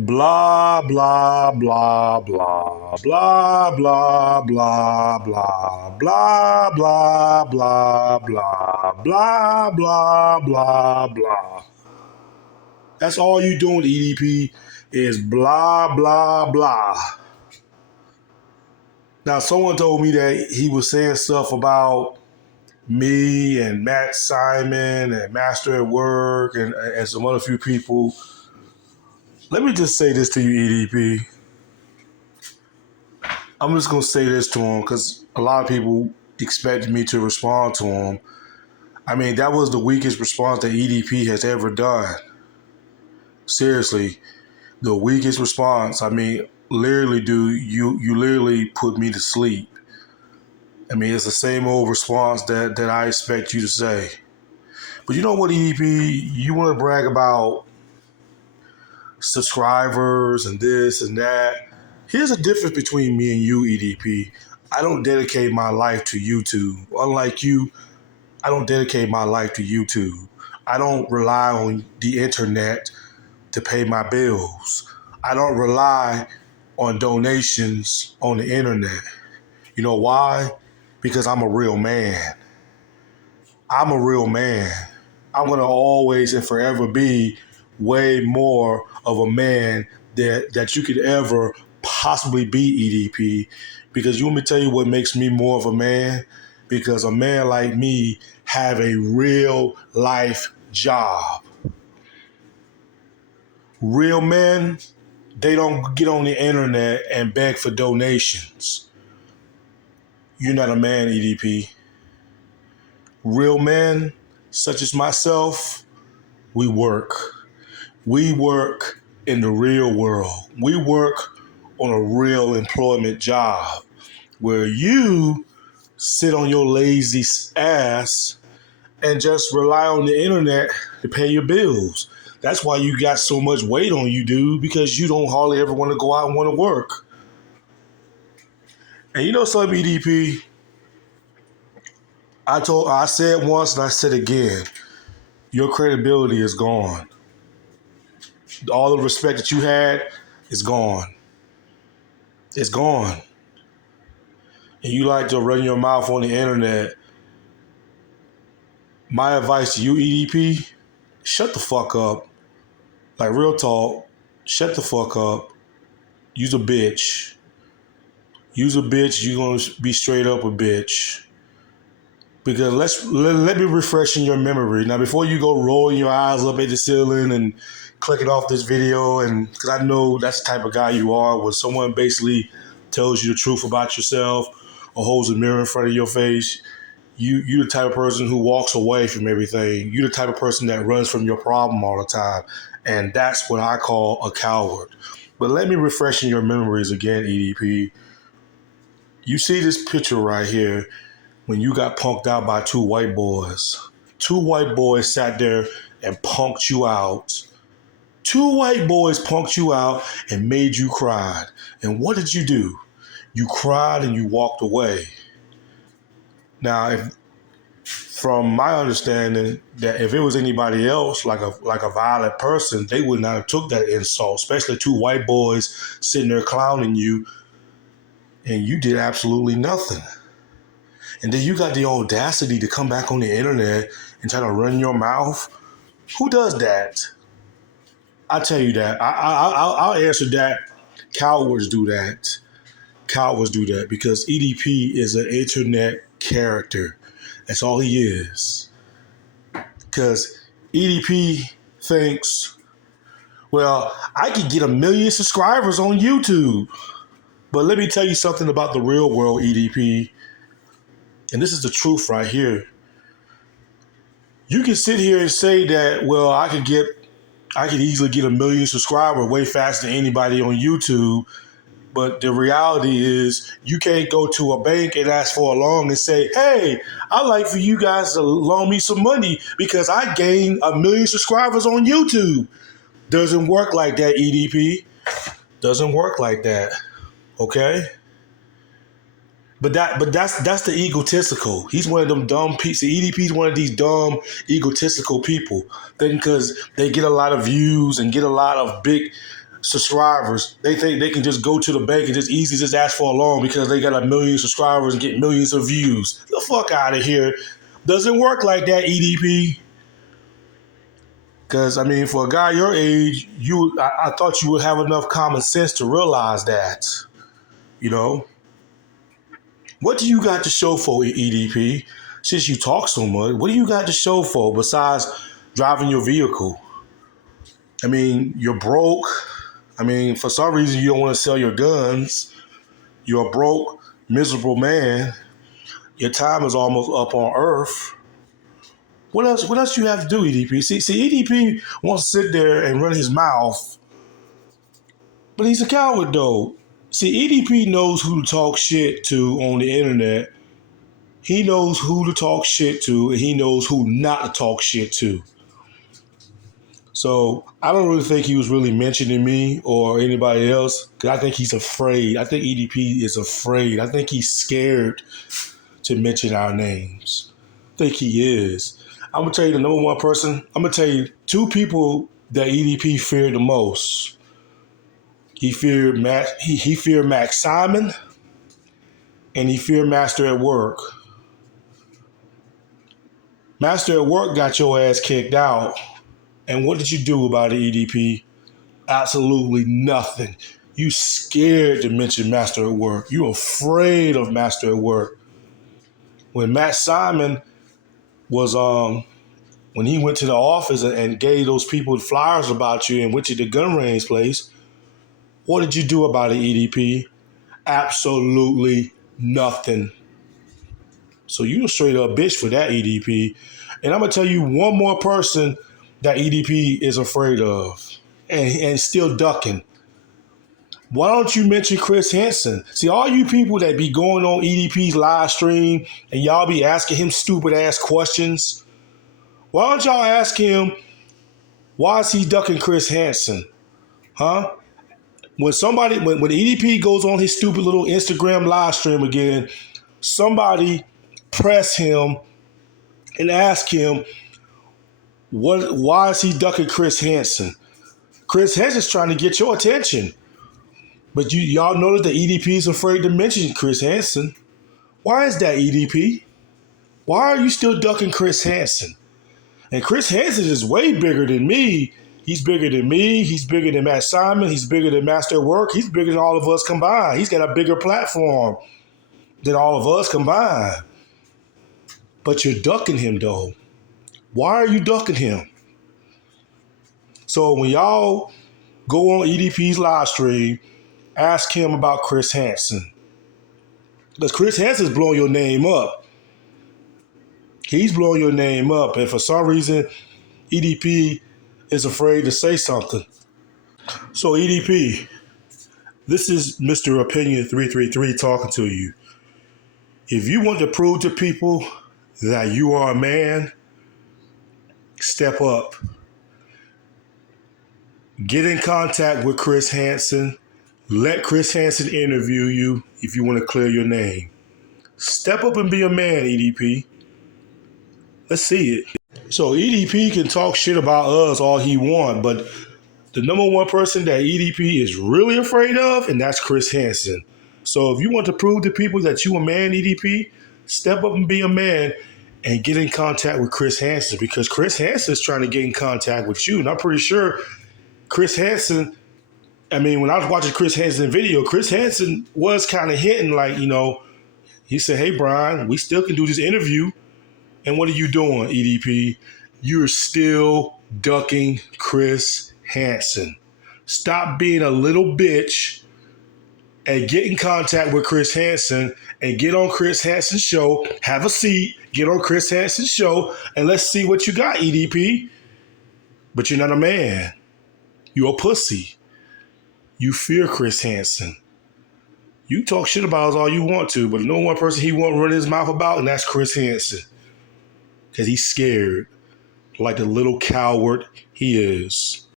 Blah, blah, blah, blah, blah, blah, blah, blah, blah, blah, blah, blah, blah, blah, blah, blah. That's all you doing, EDP, is blah, blah, blah. Now, someone told me that he was saying stuff about me and Matt Simon and Master at Work and some other few people. Let me just say this to you, EDP. I'm just going to say this to him because a lot of people expected me to respond to him. I mean, that was the weakest response that EDP has ever done. Seriously, the weakest response. I mean, literally, dude, you literally put me to sleep. I mean, it's the same old response that I expect you to say. But you know what, EDP? You want to brag about subscribers and this and that. Here's the difference between me and you, EDP. I don't dedicate my life to YouTube. Unlike you, I don't dedicate my life to YouTube. I don't rely on the internet to pay my bills. I don't rely on donations on the internet. You know why? Because I'm a real man. I'm a real man. I'm going to always and forever be way more of a man that you could ever possibly be, EDP. Because you want me to tell you what makes me more of a man? Because a man like me have a real life job. Real men, they don't get on the internet and beg for donations. You're not a man, EDP. Real men, such as myself, we work. We work in the real world. We work on a real employment job where you sit on your lazy ass and just rely on the internet to pay your bills. That's why you got so much weight on you, dude, because you don't hardly ever want to go out and want to work. And you know something, EDP? I said once and I said again, your credibility is gone. All the respect that you had is gone. It's gone. And you like to run your mouth on the internet. My advice to you, EDP, shut the fuck up. Like, real talk, shut the fuck up. You's a bitch. You's a bitch. You're going to be straight up a bitch. Because let me refresh in your memory. Now, before you go rolling your eyes up at the ceiling and clicking off this video, and because I know that's the type of guy you are, when someone basically tells you the truth about yourself or holds a mirror in front of your face, you're the type of person who walks away from everything. You're the type of person that runs from your problem all the time. And that's what I call a coward. But let me refresh in your memories again, EDP. You see this picture right here when you got punked out by two white boys. Two white boys sat there and punked you out. Two white boys punked you out and made you cry. And what did you do? You cried and you walked away. Now, from my understanding, that if it was anybody else, like a violent person, they would not have took that insult, especially two white boys sitting there clowning you, and you did absolutely nothing. And then you got the audacity to come back on the internet and try to run your mouth. Who does that? I tell you that. I'll answer that. Cowards do that. Cowards do that because EDP is an internet character. That's all he is. Because EDP thinks, well, I could get 1 million subscribers on YouTube. But let me tell you something about the real world, EDP. And this is the truth right here. You can sit here and say that, well, I could easily get 1 million subscribers way faster than anybody on YouTube. But the reality is you can't go to a bank and ask for a loan and say, hey, I'd like for you guys to loan me some money because I gained 1 million subscribers on YouTube. Doesn't work like that, EDP. Doesn't work like that. Okay? But that's the egotistical. He's one of them dumb people. EDP's one of these dumb, egotistical people. Then because they get a lot of views and get a lot of big subscribers. They think they can just go to the bank and just ask for a loan because they got 1 million subscribers and get millions of views. Get the fuck out of here. Doesn't work like that, EDP. Because, I mean, for a guy your age, I thought you would have enough common sense to realize that. You know? What do you got to show for, EDP? Since you talk so much, what do you got to show for besides driving your vehicle? I mean, you're broke. I mean, for some reason, you don't want to sell your guns. You're a broke, miserable man. Your time is almost up on Earth. What else? What else you have to do, EDP? See, EDP wants to sit there and run his mouth, but he's a coward, though. See, EDP knows who to talk shit to on the internet. He knows who to talk shit to, and he knows who not to talk shit to. So I don't really think he was really mentioning me or anybody else, because I think he's afraid. I think EDP is afraid. I think he's scared to mention our names. I think he is. I'm going to tell you the number one person. I'm going to tell you two people that EDP feared the most. He feared Max Simon, and he feared Master at Work. Master at Work got your ass kicked out. And what did you do about it, EDP? Absolutely nothing. You scared to mention Master at Work. You afraid of Master at Work. When Matt Simon was when he went to the office and gave those people flyers about you and went to the gun range place, what did you do about it, EDP? Absolutely nothing. So you a straight up bitch for that, EDP. And I'm gonna tell you one more person that EDP is afraid of and still ducking. Why don't you mention Chris Hansen? See, all you people that be going on EDP's live stream and y'all be asking him stupid ass questions, why don't y'all ask him, why is he ducking Chris Hansen? Huh? When EDP goes on his stupid little Instagram live stream again, somebody press him and ask him, why is he ducking Chris Hansen? Chris Hansen's trying to get your attention. But y'all notice that EDP is afraid to mention Chris Hansen. Why is that, EDP? Why are you still ducking Chris Hansen? And Chris Hansen is way bigger than me. He's bigger than me. He's bigger than Matt Simon. He's bigger than Master at Work. He's bigger than all of us combined. He's got a bigger platform than all of us combined. But you're ducking him, though. Why are you ducking him? So when y'all go on EDP's live stream, ask him about Chris Hansen. Because Chris Hansen's blowing your name up. He's blowing your name up. And for some reason, EDP is afraid to say something. So EDP, this is Mr. Opinion 333 talking to you. If you want to prove to people that you are a man, step up. Get in contact with Chris Hansen. Let Chris Hansen interview you if you want to clear your name. Step up and be a man, EDP. Let's see it. So EDP can talk shit about us all he wants, but the number one person that EDP is really afraid of, and that's Chris Hansen. So if you want to prove to people that you a man, EDP, step up and be a man and get in contact with Chris Hansen, because Chris Hansen is trying to get in contact with you. And I'm pretty sure Chris Hansen, I mean, when I was watching Chris Hansen video, Chris Hansen was kind of hinting like, he said, hey, Brian, we still can do this interview. And what are you doing, EDP? You're still ducking Chris Hansen. Stop being a little bitch and get in contact with Chris Hansen and get on Chris Hansen's show. Have a seat, get on Chris Hansen's show, and let's see what you got, EDP. But you're not a man. You're a pussy. You fear Chris Hansen. You talk shit about us all you want to, but no one person he won't run his mouth about, and that's Chris Hansen. Because he's scared, like the little coward he is.